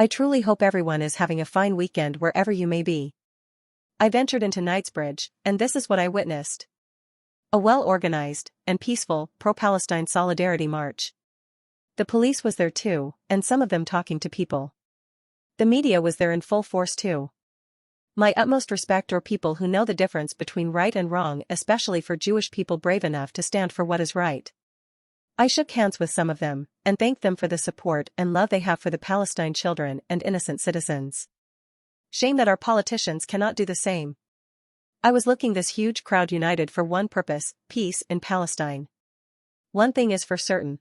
I truly hope everyone is having a fine weekend wherever you may be. I ventured into Knightsbridge, and this is what I witnessed. A well-organized and peaceful pro-Palestine solidarity march. The police was there too, and some of them talking to people. The media was there in full force too. My utmost respect for people who know the difference between right and wrong, especially for Jewish people brave enough to stand for what is right. I shook hands with some of them, and thanked them for the support and love they have for the Palestine children and innocent citizens. Shame that our politicians cannot do the same. I was looking this huge crowd united for one purpose, peace in Palestine. One thing is for certain.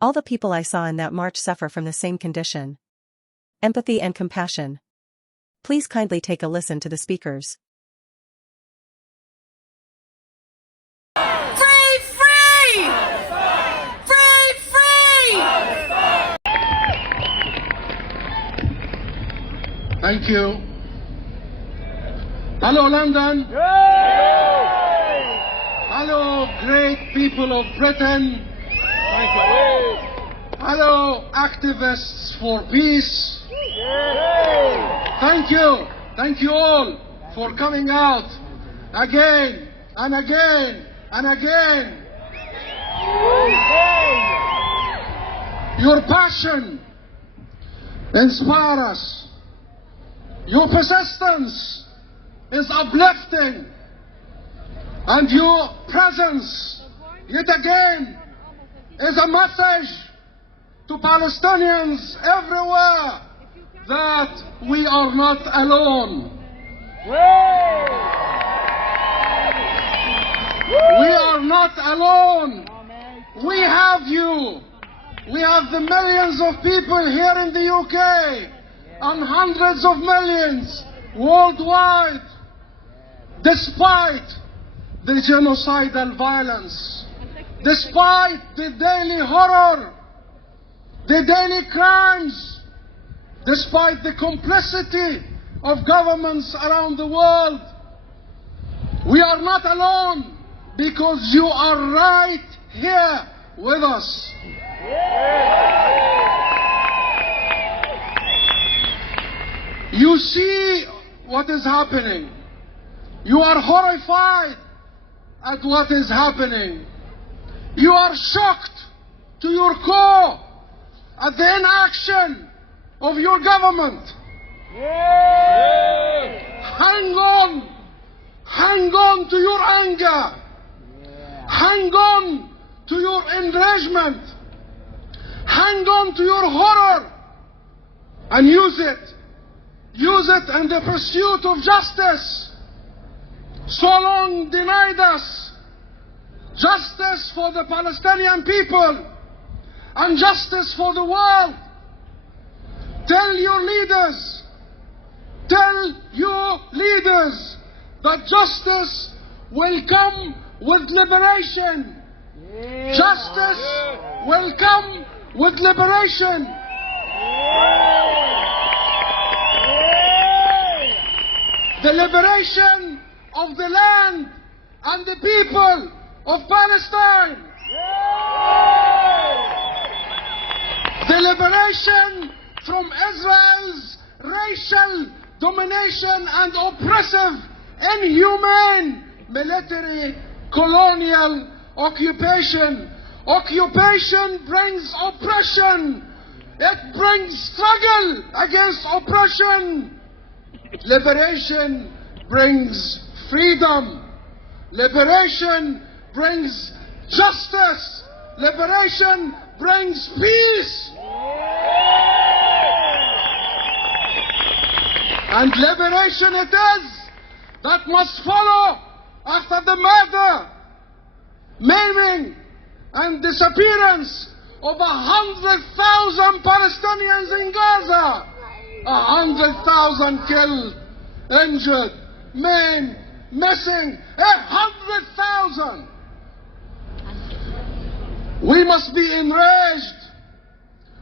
All the people I saw in that march suffer from the same condition. Empathy and compassion. Please kindly take a listen to the speakers. Free! Free! Free! Free! Thank you. Hello, London. Hello, great people of Britain. Hello, activists for peace. Thank you. Thank you all for coming out again and again and again. Your passion inspires us. Your persistence is uplifting. And your presence, yet again, is a message to Palestinians everywhere that we are not alone. We are not alone. We have you. We have the millions of people here in the UK and hundreds of millions worldwide, despite the genocidal violence, despite the daily horror, the daily crimes, despite the complicity of governments around the world. We are not alone because you are right here with us. You see what is happening. You are horrified at what is happening. You are shocked to your core at the inaction of your government. Hang on to your anger. Hang on to your enragement. Hang on to your horror and use it. Use it in the pursuit of justice, so long denied us. Justice for the Palestinian people and justice for the world. Tell your leaders that justice will come with liberation. Justice will come with liberation. The liberation of the land and the people of Palestine. The liberation from Israel's racial domination and oppressive, inhumane military colonial occupation. Occupation brings oppression. It brings struggle against oppression. Liberation brings freedom. Liberation brings justice. Liberation brings peace. And liberation it is that must follow after the murder, maiming, and disappearance of 100,000 Palestinians in Gaza. 100,000 killed, injured, maimed, missing. 100,000. We must be enraged.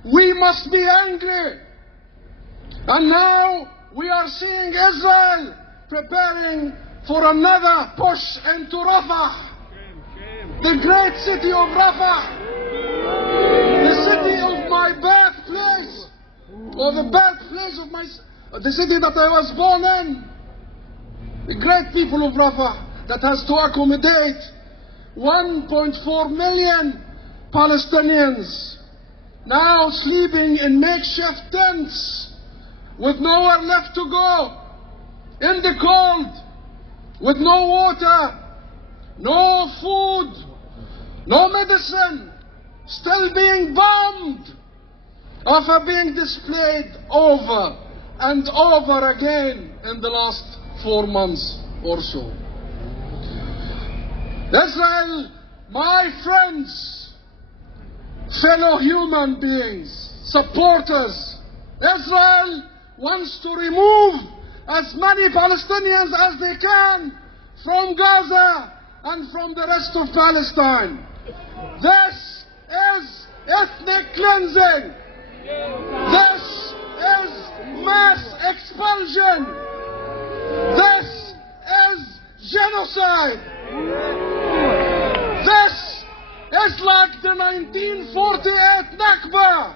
We must be angry. And now we are seeing Israel preparing for another push into Rafah, the great city of Rafah, the city of my birthplace, or the birthplace of the city that I was born in. The great people of Rafah that has to accommodate 1.4 million Palestinians now sleeping in makeshift tents with nowhere left to go, in the cold, with no water, no food, no medicine, still being bombed, after being displayed over and over again in the last 4 months or so. Israel, my friends, fellow human beings, supporters, Israel wants to remove as many Palestinians as they can from Gaza and from the rest of Palestine. This is ethnic cleansing. This is mass expulsion. This is genocide. This is like the 1948 Nakba.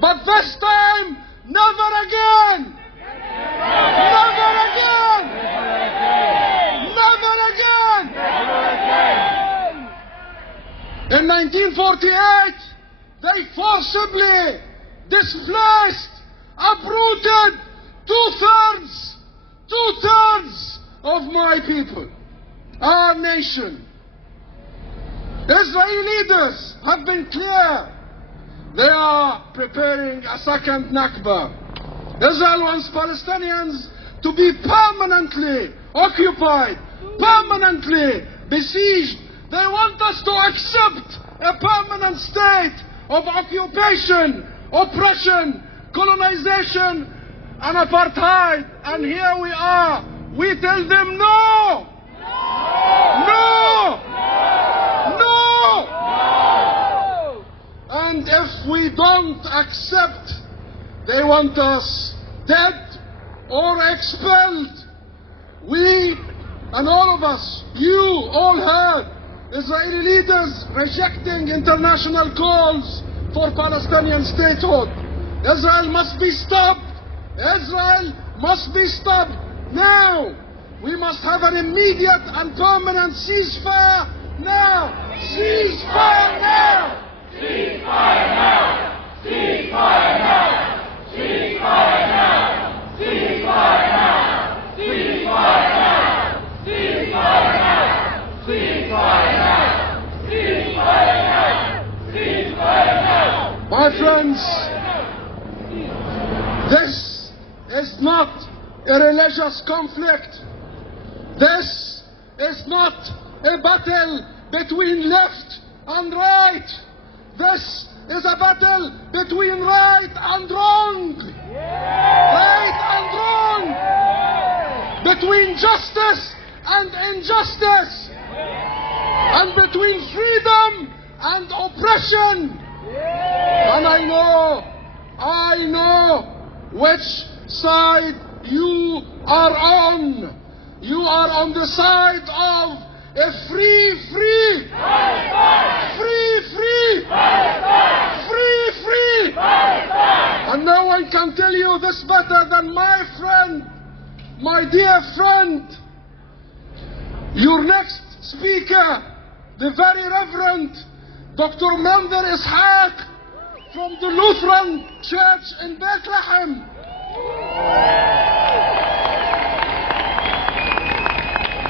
But this time, never again. Never again. Never again. In 1948, they forcibly displaced, uprooted two-thirds of my people, our nation. Israeli leaders have been clear. They are preparing a second Nakba. Israel wants Palestinians to be permanently occupied, permanently besieged. They want us to accept a permanent state of occupation, oppression, colonization, and apartheid. And here we are. We tell them no! No! No! And if we don't accept, they want us dead or expelled. We and all of us, you all heard Israeli leaders rejecting international calls for Palestinian statehood. Israel must be stopped. Israel must be stopped now. We must have an immediate and permanent ceasefire now. Ceasefire now. Ceasefire now! Ceasefire now! Ceasefire now! Ceasefire now! Ceasefire now! Ceasefire now! Ceasefire now! Ceasefire now! Ceasefire now! My friends, this is not a religious conflict. This is not a battle between left and right. This is a battle between right and wrong. Right and wrong. Between justice and injustice. And between freedom and oppression. And I know which side you are on. You are on the side of a free, free, and no one can tell you this better than my friend, my dear friend, your next speaker, the very Reverend Dr. Mandir Ishaq from the Lutheran Church in Bethlehem.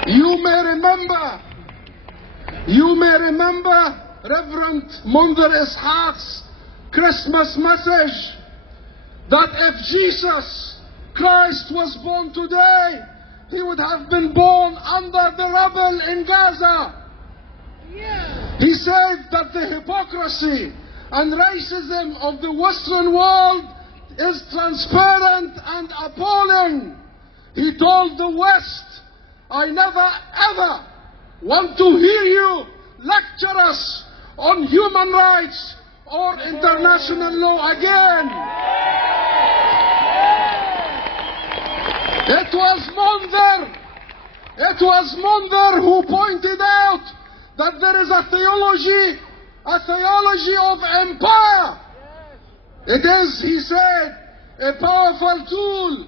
You may remember Reverend Mandir Ishaq's Christmas message that if Jesus Christ was born today, he would have been born under the rubble in Gaza. He said that the hypocrisy and racism of the Western world is transparent and appalling. He told the West, I never ever want to hear you lecture us on human rights or international law again. It was Mandir who pointed out that there is a theology of empire. It is, he said, a powerful tool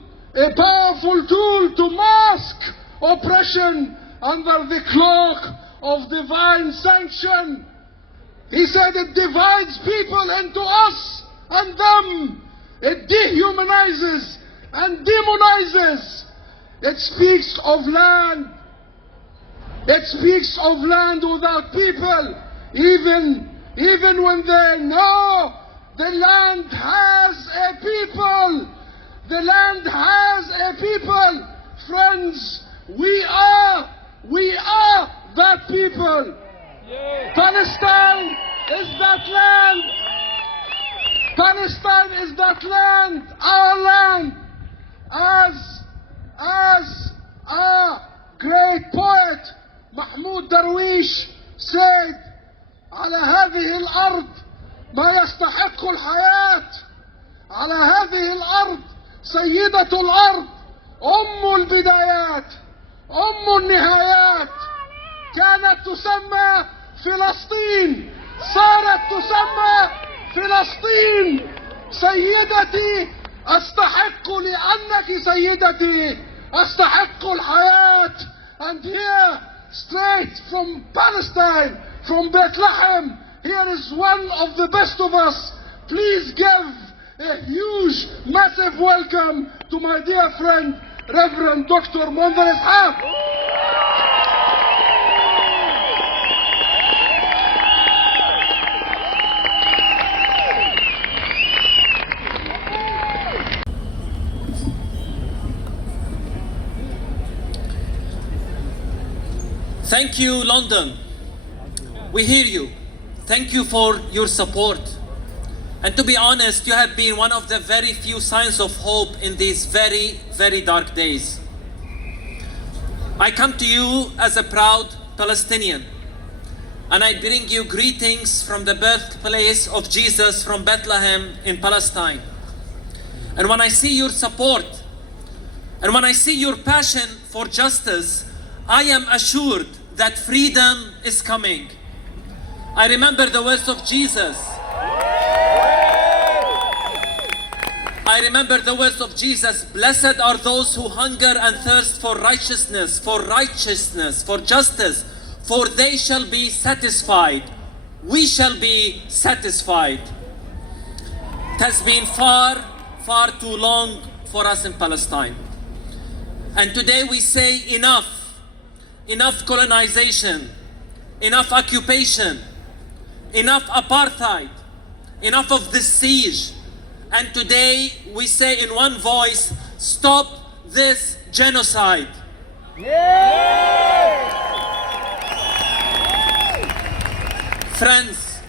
to mask oppression under the cloak of divine sanction. He said it divides people into us and them. It dehumanizes and demonizes. It speaks of land. It speaks of land without people, even when they know the land has a people. The land has a people. Friends, we are that people. Palestine is that land. Palestine is that land, our land. As a great poet, Mahmoud Darwish, said, على هذه الأرض ما يستحق الحياة. على هذه الأرض سيدة الأرض أم البدايات أم النهايات. كانت تسمى فلسطين، صارت تسمى فلسطين. سيدتي، أستحق لأنك سيدتي، أستحق الحياة. And here, straight from Palestine, from Bethlehem, here is one of the best of us. Please give a huge, massive welcome to my dear friend, Reverend Dr. Monzer Ishaq. Thank you, London. We hear you. Thank you for your support. And to be honest, you have been one of the very few signs of hope in these very, very dark days. I come to you as a proud Palestinian, and I bring you greetings from the birthplace of Jesus from Bethlehem in Palestine. And when I see your support, and when I see your passion for justice, I am assured that freedom is coming. I remember the words of Jesus. I remember the words of Jesus. Blessed are those who hunger and thirst for righteousness, for justice, for they shall be satisfied. We shall be satisfied. It has been far, far too long for us in Palestine. And today we say enough. Enough colonization, enough occupation, enough apartheid, enough of this siege. And today we say in one voice, stop this genocide. Friends,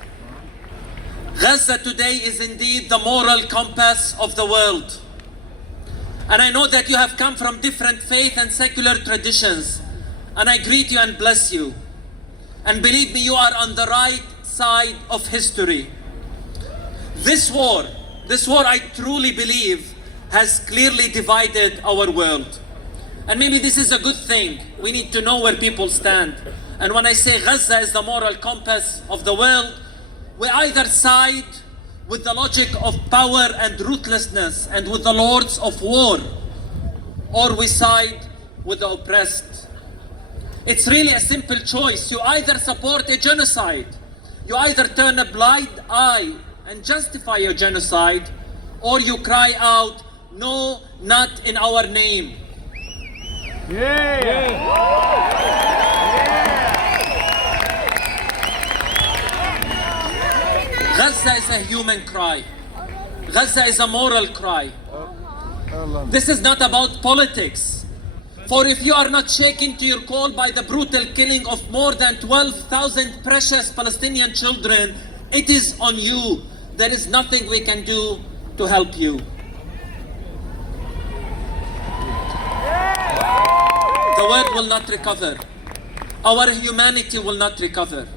Gaza today is indeed the moral compass of the world. And I know that you have come from different faith and secular traditions. And I greet you and bless you. And believe me, you are on the right side of history. This war I truly believe has clearly divided our world. And maybe this is a good thing. We need to know where people stand. And when I say Gaza is the moral compass of the world, we either side with the logic of power and ruthlessness and with the lords of war, or we side with the oppressed. It's really a simple choice. You either support a genocide, you either turn a blind eye and justify your genocide, or you cry out, no, not in our name. Gaza is a human cry. Gaza is a moral cry. This is not about politics. For if you are not shaken to your call by the brutal killing of more than 12,000 precious Palestinian children, it is on you. There is nothing we can do to help you. The world will not recover. Our humanity will not recover.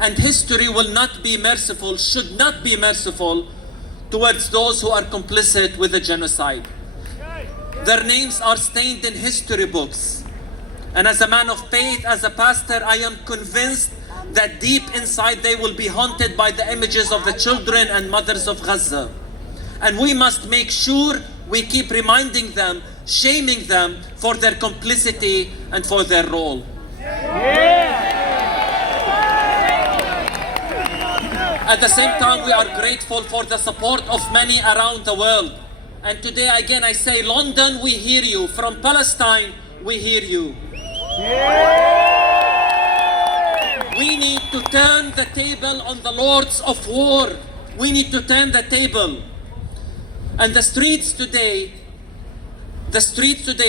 And history will not be merciful, should not be merciful towards those who are complicit with the genocide. Their names are stained in history books. And as a man of faith, as a pastor, I am convinced that deep inside they will be haunted by the images of the children and mothers of Gaza. And we must make sure we keep reminding them, shaming them for their complicity and for their role. At the same time, we are grateful for the support of many around the world. And today, again, I say, London, we hear you. From Palestine, we hear you. We need to turn the table on the lords of war. We need to turn the table. And the streets today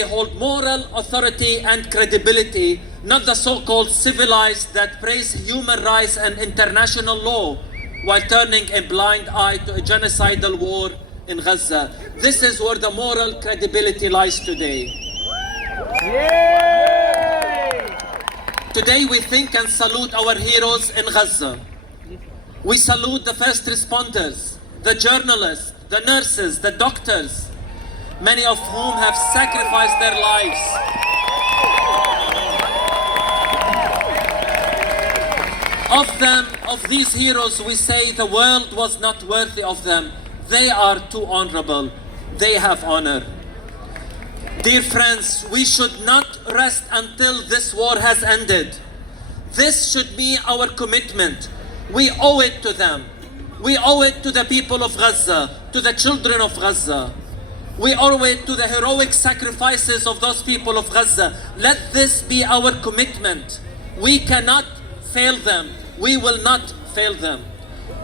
hold moral authority and credibility, not the so-called civilized that praise human rights and international law while turning a blind eye to a genocidal war in Gaza. This is where the moral credibility lies today. Today we think and salute our heroes in Gaza. We salute the first responders, the journalists, the nurses, the doctors, many of whom have sacrificed their lives. Of these heroes, we say the world was not worthy of them. They are too honorable. They have honor. Dear friends, we should not rest until this war has ended. This should be our commitment. We owe it to them. We owe it to the people of Gaza, to the children of Gaza. We owe it to the heroic sacrifices of those people of Gaza. Let this be our commitment. We cannot fail them. We will not fail them.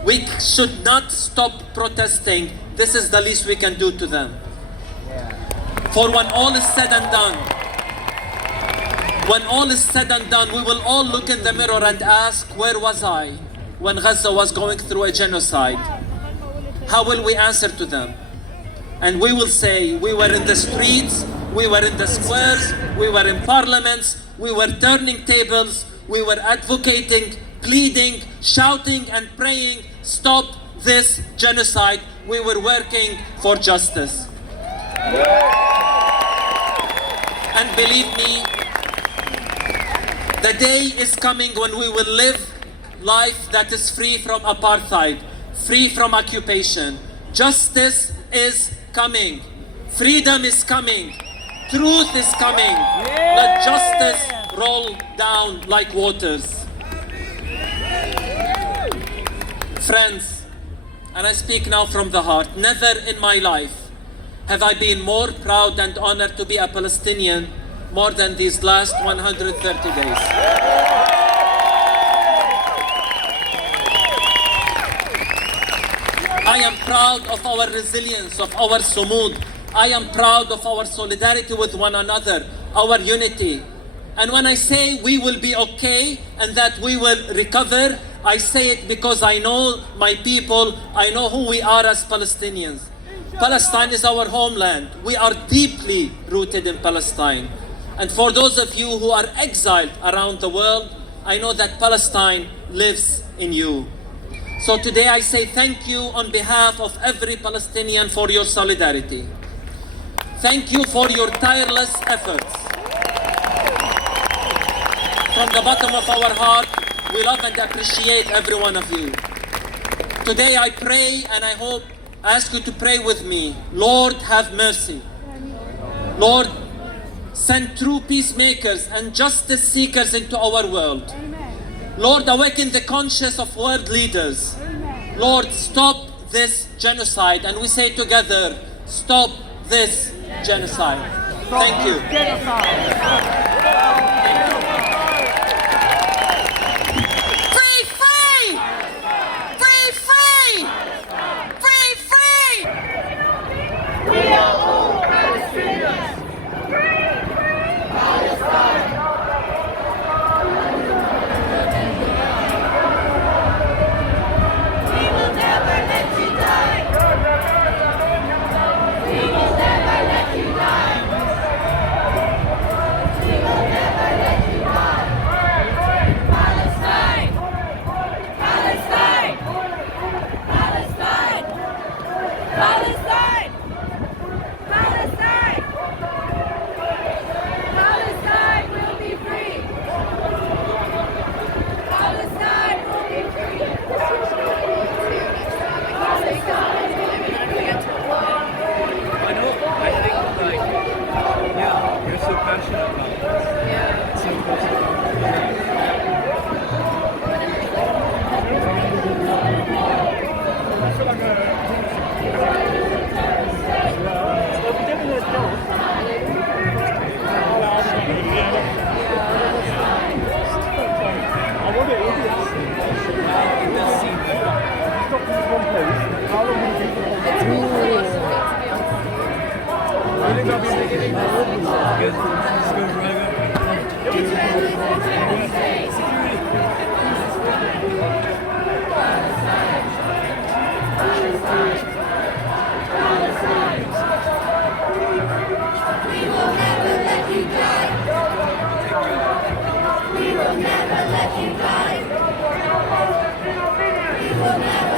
We should not stop protesting. This is the least we can do to them. For when all is said and done, we will all look in the mirror and ask, where was I when Gaza was going through a genocide? How will we answer to them? And we will say, we were in the streets, we were in the squares, we were in parliaments, we were turning tables, we were advocating, pleading, shouting and praying, stop this genocide. We were working for justice. And believe me, the day is coming when we will live life that is free from apartheid, free from occupation. Justice is coming. Freedom is coming. Truth is coming. Let justice roll down like waters. Friends, and I speak now from the heart, never in my life have I been more proud and honored to be a Palestinian more than these last 130 days. I am proud of our resilience, of our sumud. I am proud of our solidarity with one another, our unity. And when I say we will be okay and that we will recover, I say it because I know my people, I know who we are as Palestinians. Palestine is our homeland. We are deeply rooted in Palestine. And for those of you who are exiled around the world, I know that Palestine lives in you. So today I say thank you on behalf of every Palestinian for your solidarity. Thank you for your tireless efforts. From the bottom of our heart, we love and appreciate every one of you. Today I pray and I ask you to pray with me. Lord, have mercy. Lord, send true peacemakers and justice seekers into our world. Lord, awaken the conscience of world leaders. Lord, stop this genocide. And we say together, stop this genocide. Thank you. We will never let you die. never